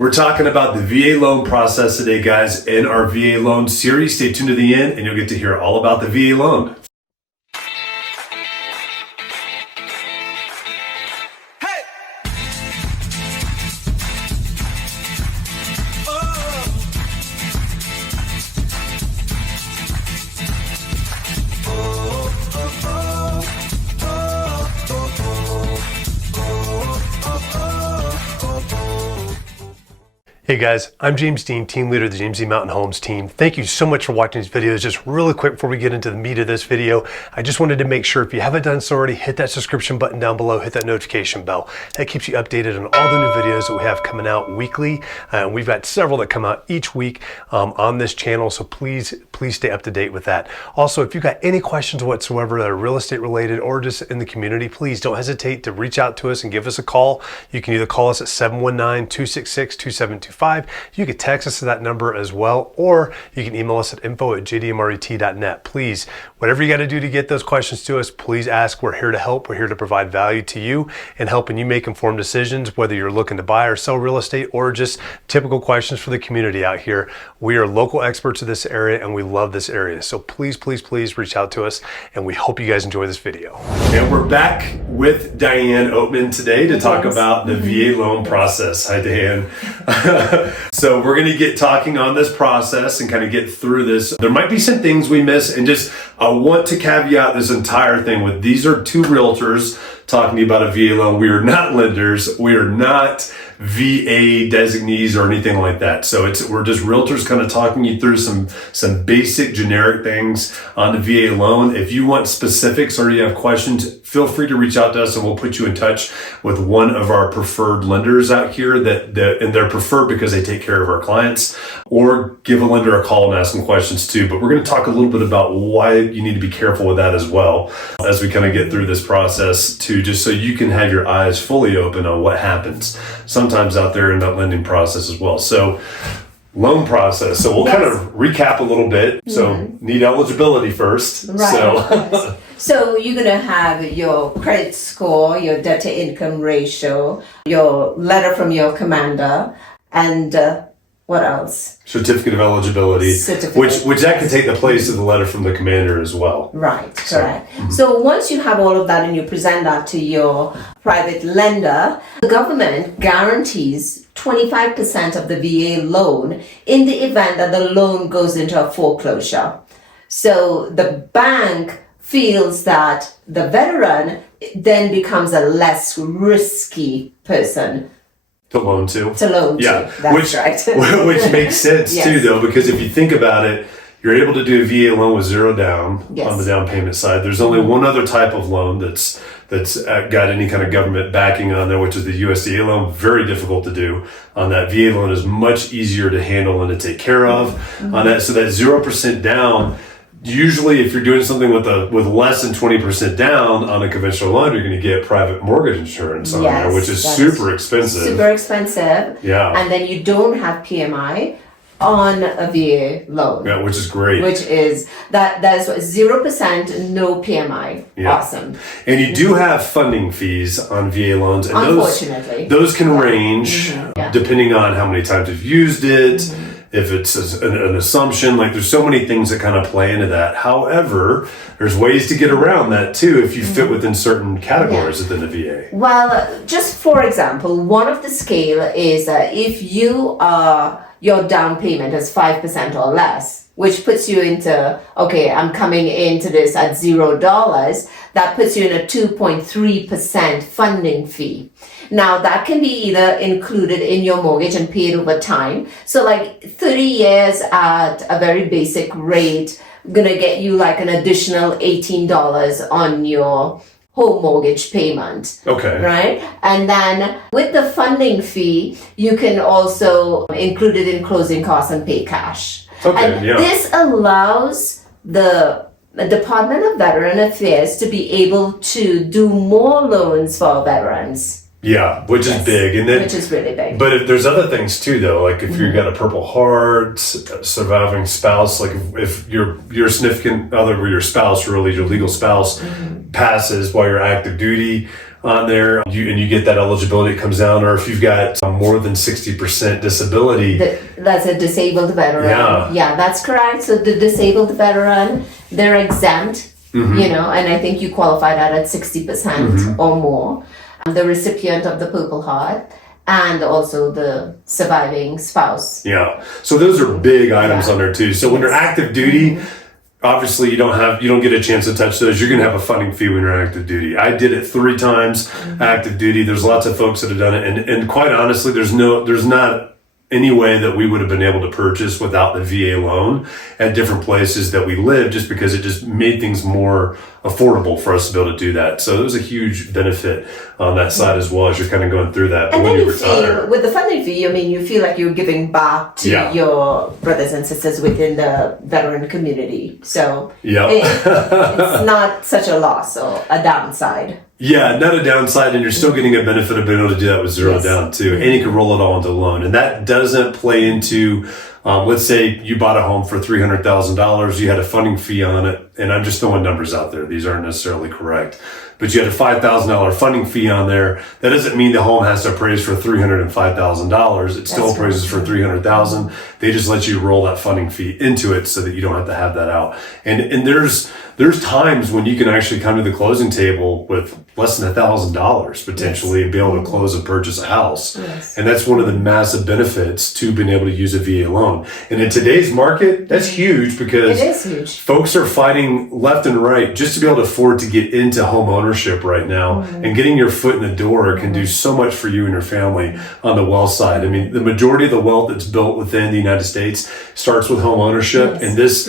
We're talking about the VA loan process today, guys, in our VA loan series. Stay tuned to the end and you'll get to hear all about the VA loan. Hey guys, I'm James Dean, team leader of the James D. Mountain Homes team. Thank you so much for watching these videos. Just really quick before we get into the meat of this video, I just wanted to make sure if you haven't done so already, hit that subscription button down below, hit that notification bell. That keeps you updated on all the new videos that we have coming out weekly. We've got several that come out each week on this channel, so please stay up to date with that. Also, if you've got any questions whatsoever that are real estate related or just in the community, please don't hesitate to reach out to us and give us a call. You can either call us at 719-266-2725. You can text us to that number as well, or you can email us at info@jdmret.net. Please, whatever you got to do to get those questions to us, please ask. We're here to help. We're here to provide value to you and helping you make informed decisions, whether you're looking to buy or sell real estate or just typical questions for the community out here. We are local experts in this area and we love this area. So please reach out to us, and we hope you guys enjoy this video. And we're back with Diane Oatman today to talk about the VA loan process. Hi, Diane. So we're going to get talking on this process and kind of get through this. There might be some things we miss, and just I want to caveat this entire thing with these are two realtors talking to you about a VA loan. We are not lenders. We are not VA designees or anything like that. So we're just realtors kind of talking you through some basic generic things on the VA loan. If you want specifics or you have questions, feel free to reach out to us and we'll put you in touch with one of our preferred lenders out here and they're preferred because they take care of our clients, or give a lender a call and ask some questions too. But we're going to talk a little bit about why you need to be careful with that as well as we kind of get through this process too, just so you can have your eyes fully open on what happens sometimes out there in that lending process as well. So loan process. So we'll kind of recap a little bit. So need eligibility first. Right. So you're going to have your credit score, your debt to income ratio, your letter from your commander, and what else? Certificate of eligibility, which that can take the place of the letter from the commander as well. Right, correct. So once you have all of that and you present that to your private lender, the government guarantees 25% of the VA loan in the event that the loan goes into a foreclosure. So the bank feels that the veteran then becomes a less risky person to loan to. Yeah, that's right. Which makes sense too, though, because if you think about it, you're able to do a VA loan with zero down on the down payment side. There's only one other type of loan that's got any kind of government backing on there, which is the USDA loan. Very difficult to do on that. VA loan is much easier to handle and to take care of on that. So that 0% down. Usually, if you're doing something with less than 20% down on a conventional loan, you're going to get private mortgage insurance on there, which is super expensive. Super expensive. Yeah. And then you don't have PMI on a VA loan. Yeah, which is great. Which is that's 0%, no PMI. Yeah. Awesome. And you do have funding fees on VA loans, and unfortunately, those can range depending on how many times you've used it. If it's an assumption, like there's so many things that kind of play into that. However, there's ways to get around that too if you fit within certain categories within the VA. Well, just for example, one of the scale is if your down payment is 5% or less, which puts you into, okay, I'm coming into this at $0, that puts you in a 2.3% funding fee. Now that can be either included in your mortgage and paid over time. So like 30 years at a very basic rate, gonna get you like an additional $18 on your home mortgage payment. Okay. Right? And then with the funding fee, you can also include it in closing costs and pay cash. Okay, and this allows the Department of Veteran Affairs to be able to do more loans for veterans. Yeah, which is big, and then which is really big. But if there's other things too, though, like if you've got a Purple Heart, surviving spouse, like if your significant other or your spouse, really your legal spouse, passes while you're active duty, on there, and you get that eligibility, it comes down. Or if you've got more than 60% disability. That's a disabled veteran. Yeah, that's correct. So the disabled veteran, they're exempt, you know, and I think you qualify that at 60% or more. The recipient of the Purple Heart, and also the surviving spouse. Yeah. So those are big items on there too. So when you're active duty, obviously you don't get a chance to touch those. You're going to have a funding fee when you're active duty. I did it 3 times active duty. There's lots of folks that have done it. And quite honestly, there's not any way that we would have been able to purchase without the VA loan at different places that we live, just because it just made things more affordable for us to be able to do that. So it was a huge benefit on that side as well as you're kind of going through that. And then you feel, with the funding fee, I mean, you feel like you're giving back to your brothers and sisters within the veteran community. So it's not such a loss or a downside. Yeah, not a downside, and you're still getting a benefit of being able to do that with zero down too. And you can roll it all into a loan. And that doesn't play into, let's say you bought a home for $300,000, you had a funding fee on it, and I'm just throwing numbers out there. These aren't necessarily correct. But you had a $5,000 funding fee on there. That doesn't mean the home has to appraise for $305,000. It still appraises for $300,000. They just let you roll that funding fee into it so that you don't have to have that out. And there's times when you can actually come to the closing table with less than $1,000 potentially and be able to close and purchase a house. And that's one of the massive benefits to being able to use a VA loan. And in today's market, that's huge, because it is huge. Folks are fighting left and right just to be able to afford to get into home ownership right now. And getting your foot in the door can do so much for you and your family on the wealth side. I mean, the majority of the wealth that's built within the United States starts with home ownership. And this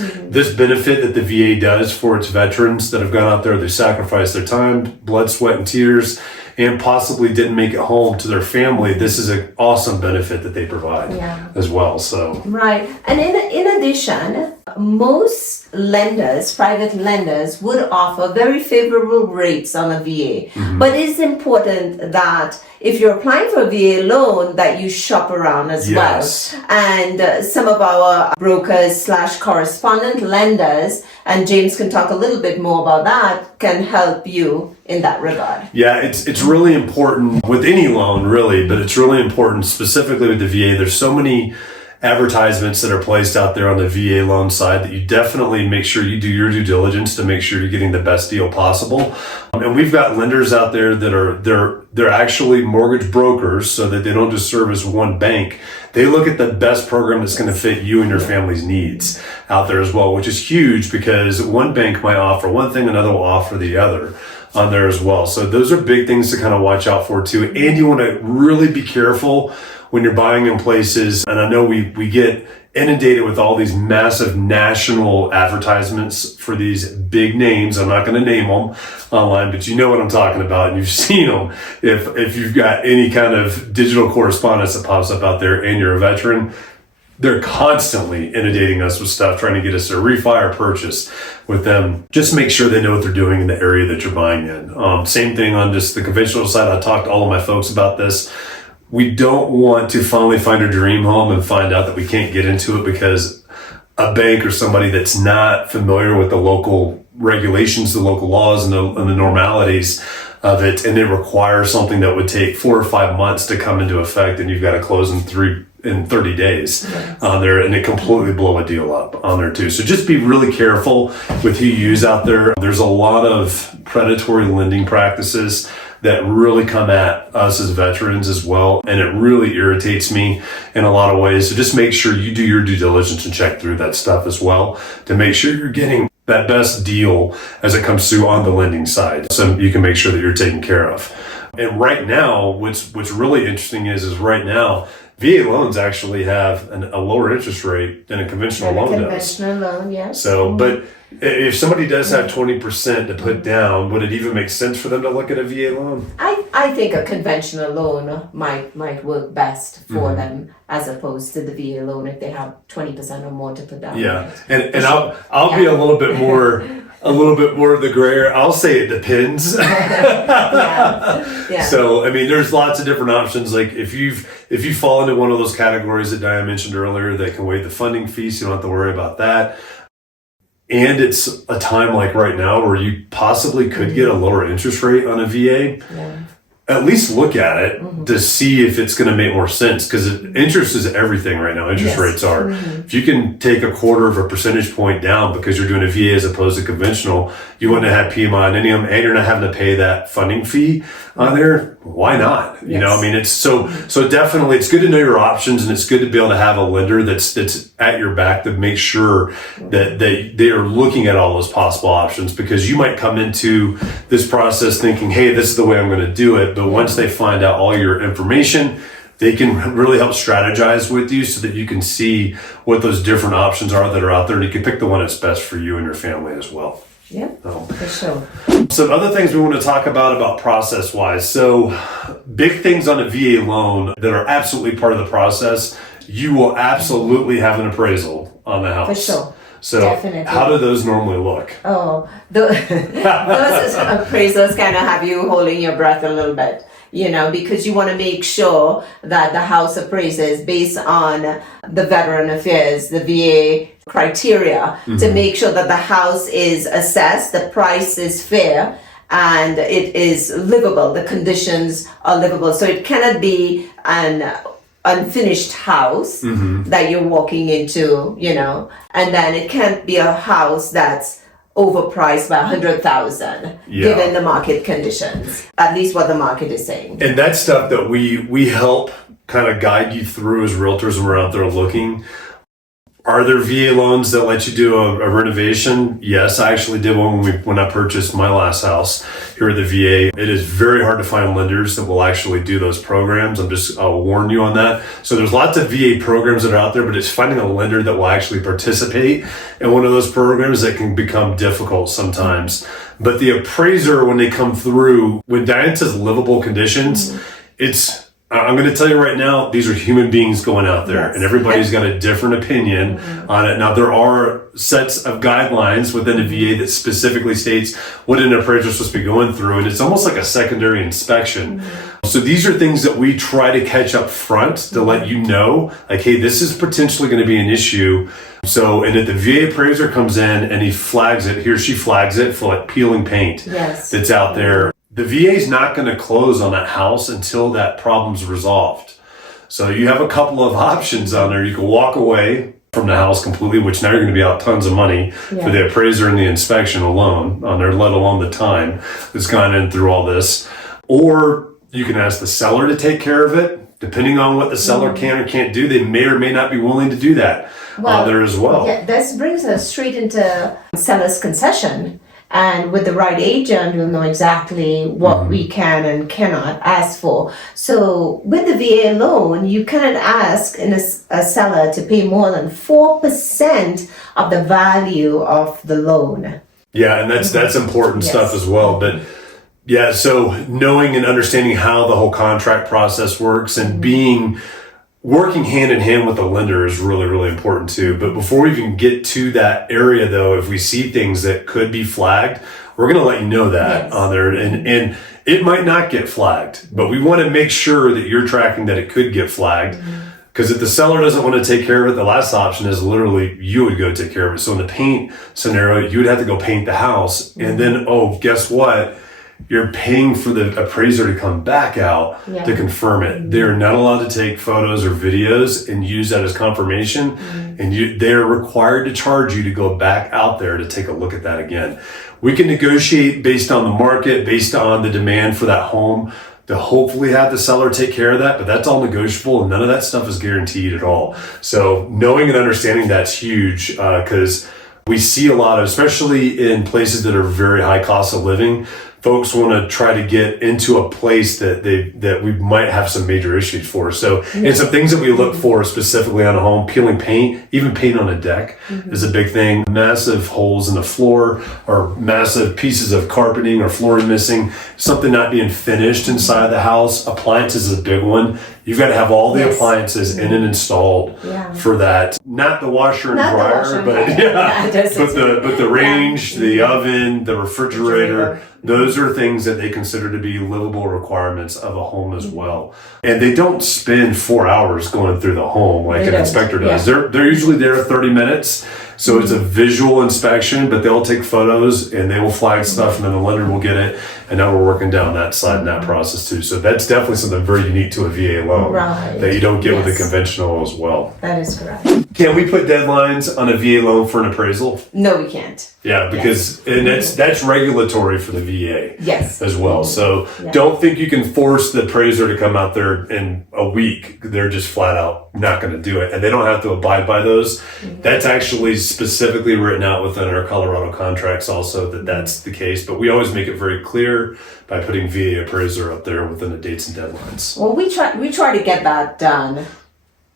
benefit that the VA does for its veterans that have gone out there, they sacrificed their time, blood, sweat, and tears, and possibly didn't make it home to their family. This is an awesome benefit that they provide as well. So right. And in addition, most lenders, private lenders, would offer very favorable rates on a VA. But it's important that if you're applying for a VA loan, that you shop around as well. And some of our brokers / correspondent lenders, and James can talk a little bit more about that, can help you in that regard. Yeah, it's really important with any loan, really, but it's really important specifically with the VA. There's so many advertisements that are placed out there on the VA loan side that you definitely make sure you do your due diligence to make sure you're getting the best deal possible. And we've got lenders out there that they're actually mortgage brokers, so that they don't just serve as one bank. They look at the best program that's going to fit you and your family's needs out there as well, which is huge, because one bank might offer one thing, another will offer the other on there as well. So those are big things to kind of watch out for too. And you want to really be careful when you're buying in places. And I know we get inundated with all these massive national advertisements for these big names. I'm not going to name them online, but you know what I'm talking about, and you've seen them. If you've got any kind of digital correspondence that pops up out there and you're a veteran, they're constantly inundating us with stuff, trying to get us to refi or purchase with them. Just make sure they know what they're doing in the area that you're buying in. Same thing on just the conventional side. I talked to all of my folks about this. We don't want to finally find a dream home and find out that we can't get into it because a bank or somebody that's not familiar with the local regulations, the local laws, and the normalities of it, and they require something that would take 4 or 5 months to come into effect, and you've got to close in 30 days on there, and it completely blow a deal up on there too. So just be really careful with who you use out there. There's a lot of predatory lending practices that really come at us as veterans as well, and it really irritates me in a lot of ways. So just make sure you do your due diligence and check through that stuff as well to make sure you're getting that best deal as it comes through on the lending side, so you can make sure that you're taken care of. And right now, what's really interesting is right now, VA loans actually have a lower interest rate than a conventional loan does. Conventional loan, yes. So, but if somebody does have 20% to put down, would it even make sense for them to look at a VA loan? I think a conventional loan might work best for them as opposed to the VA loan if they have 20% or more to put down. Yeah, and I'll be a little bit more of the gray area. I'll say it depends. Yeah. So I mean, there's lots of different options. Like if you fall into one of those categories that Diane mentioned earlier, they can waive the funding fee, so you don't have to worry about that. and it's a time like right now where you possibly could get a lower interest rate on a VA, at least look at it to see if it's going to make more sense, because interest is everything right now. Interest rates are. If you can take a quarter of a percentage point down because you're doing a VA as opposed to conventional, you wouldn't have PMI on any of them, and you're not having to pay that funding fee on there. Why not? You know, I mean, it's so definitely, it's good to know your options, and it's good to be able to have a lender that's at your back to make sure that they are looking at all those possible options, because you might come into this process thinking, hey, this is the way I'm going to do it. But once they find out all your information, they can really help strategize with you so that you can see what those different options are that are out there, and you can pick the one that's best for you and your family as well. Yeah, for sure. So other things we want to talk about process-wise. So big things on a VA loan that are absolutely part of the process. You will absolutely have an appraisal on the house. For sure. So definitely. How do those normally look? Oh, those appraisals kind of have you holding your breath a little bit, you know, because you want to make sure that the house appraises based on the Veteran Affairs, the VA criteria, to make sure that the house is assessed, the price is fair, and it is livable. The conditions are livable. So it cannot be an unfinished house that you're walking into, you know, and then it can't be a house that's overpriced by 100,000 given the market conditions, at least what the market is saying. And that's stuff that we help kind of guide you through as realtors when we're out there looking. Are there VA loans that let you do a renovation? Yes, I actually did one when I purchased my last house here at the VA. It is very hard to find lenders that will actually do those programs. I'll warn you on that. So there's lots of VA programs that are out there, but it's finding a lender that will actually participate in one of those programs that can become difficult sometimes. But the appraiser, when they come through, when Diane says livable conditions, I'm going to tell you right now, these are human beings going out there, and everybody's got a different opinion on it. Now, there are sets of guidelines within the VA that specifically states what an appraiser is supposed to be going through, and it's almost like a secondary inspection. So these are things that we try to catch up front to let you know, like, hey, this is potentially going to be an issue. So, and if the VA appraiser comes in and he or she flags it for like peeling paint that's out there, the VA is not going to close on that house until that problem's resolved. So you have a couple of options on there. You can walk away from the house completely, which now you're going to be out tons of money for the appraiser and the inspection alone on there, let alone the time that's gone in through all this. Or you can ask the seller to take care of it. Depending on what the seller can or can't do, they may or may not be willing to do that there as well. Yeah, this brings us straight into seller's concession. And with the right agent, we'll know exactly what we can and cannot ask for. So with the VA loan, you cannot ask a seller to pay more than 4% of the value of the loan. Yeah, and that's important stuff as well. But yeah, so knowing and understanding how the whole contract process works and working hand in hand with the lender is really, really important too. But before we even get to that area though, if we see things that could be flagged, we're going to let you know that on there. And it might not get flagged, but we want to make sure that you're tracking that it could get flagged. Because if the seller doesn't want to take care of it, the last option is literally you would go take care of it. So in the paint scenario, you would have to go paint the house. And then, guess what? You're paying for the appraiser to come back out to confirm it. They're not allowed to take photos or videos and use that as confirmation. And they're required to charge you to go back out there to take a look at that again. We can negotiate based on the market, based on the demand for that home, to hopefully have the seller take care of that, but that's all negotiable and none of that stuff is guaranteed at all. So knowing and understanding that's huge, because we see a lot of, especially in places that are very high cost of living, folks want to try to get into a place that we might have some major issues for. So, and some things that we look for specifically on a home, peeling paint, even paint on a deck is a big thing. Massive holes in the floor or massive pieces of carpeting or flooring missing, something not being finished inside the house. Appliances is a big one. You've got to have all the appliances in and installed for that. Not the washer and dryer, but the range, the oven, the refrigerator. Those are things that they consider to be livable requirements of a home as well. And they don't spend 4 hours going through the home like an inspector does. They're usually there 30 minutes. So it's a visual inspection, but they'll take photos and they will flag stuff, and then the lender will get it. And now we're working down that side in that process too. So that's definitely something very unique to a VA loan that you don't get with a conventional as well. That is correct. Can we put deadlines on a VA loan for an appraisal? No, we can't. Yeah, because and that's regulatory for the VA as well. So don't think you can force the appraiser to come out there in a week. They're just flat out not going to do it, and they don't have to abide by those. That's actually specifically written out within our Colorado contracts also that that's the case, but we always make it very clear by putting VA appraiser up there within the dates and deadlines. Well, we try to get that done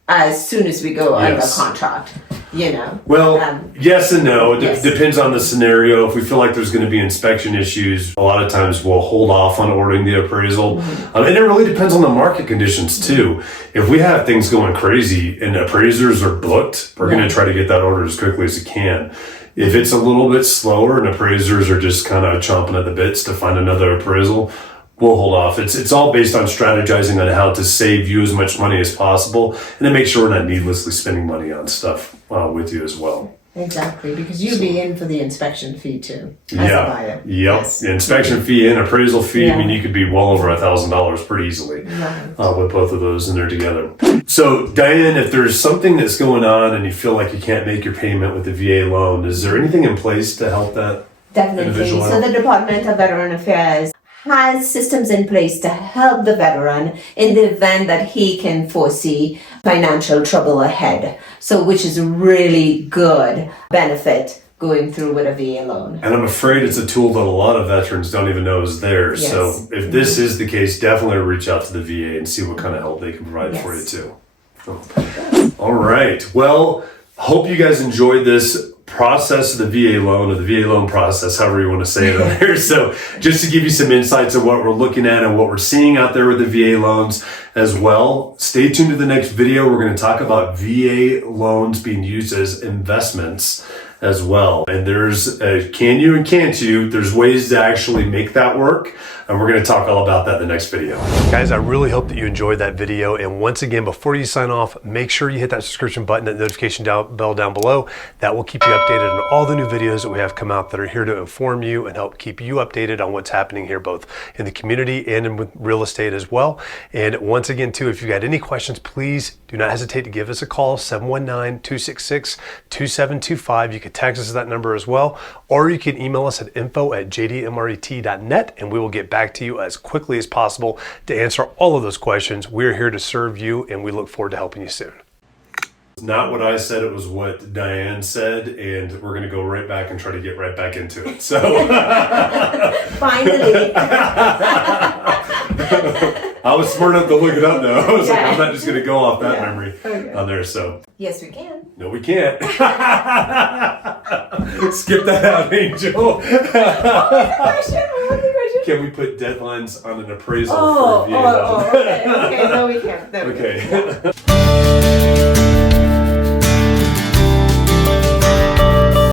as soon as we go under contract, you know. Well, yes and no. It depends on the scenario. If we feel like there's going to be inspection issues, a lot of times we'll hold off on ordering the appraisal. And it really depends on the market conditions too. If we have things going crazy and appraisers are booked, we're going to try to get that order as quickly as we can. If it's a little bit slower and appraisers are just kind of chomping at the bits to find another appraisal, we'll hold off. It's all based on strategizing on how to save you as much money as possible, and then make sure we're not needlessly spending money on stuff with you as well. Exactly, because you'd be in for the inspection fee too, as a buyer. The inspection fee and appraisal fee, I mean, you could be well over $1,000 pretty easily with both of those in there together. So, Diane, if there's something that's going on and you feel like you can't make your payment with the VA loan, is there anything in place to help that individual out? So the Department of Veteran Affairs has systems in place to help the veteran in the event that he can foresee financial trouble ahead. So, which is a really good benefit going through with a VA loan. And I'm afraid it's a tool that a lot of veterans don't even know is there. So if this is the case, definitely reach out to the VA and see what kind of help they can provide for you too. All right. Well, hope you guys enjoyed this process of the VA loan, or the VA loan process, however you want to say it on here. So just to give you some insights of what we're looking at and what we're seeing out there with the VA loans as well. Stay tuned to the next video. We're going to talk about VA loans being used as investments as well. And there's a can you and can't you. There's ways to actually make that work. And we're going to talk all about that in the next video. Guys, I really hope that you enjoyed that video. And once again, before you sign off, make sure you hit that subscription button, that notification bell down below. That will keep you updated on all the new videos that we have come out that are here to inform you and help keep you updated on what's happening here, both in the community and in real estate as well. And once again, too, if you got any questions, please do not hesitate to give us a call, 719-266-2725. You can text us at that number as well, or you can email us at info@jdmret.net, and we will get back to you as quickly as possible to answer all of those questions. We're here to serve you, and we look forward to helping you soon. It's not what I said, it was what Diane said, and we're going to go right back and try to get right back into it. So finally. I was smart enough to look it up though. I was like, I'm not just going to go off that memory on there. So yes, we can. No, we can't. Skip that out, Angel. Can we put deadlines on an appraisal for a VA loan? Okay. No, we can't. No, okay.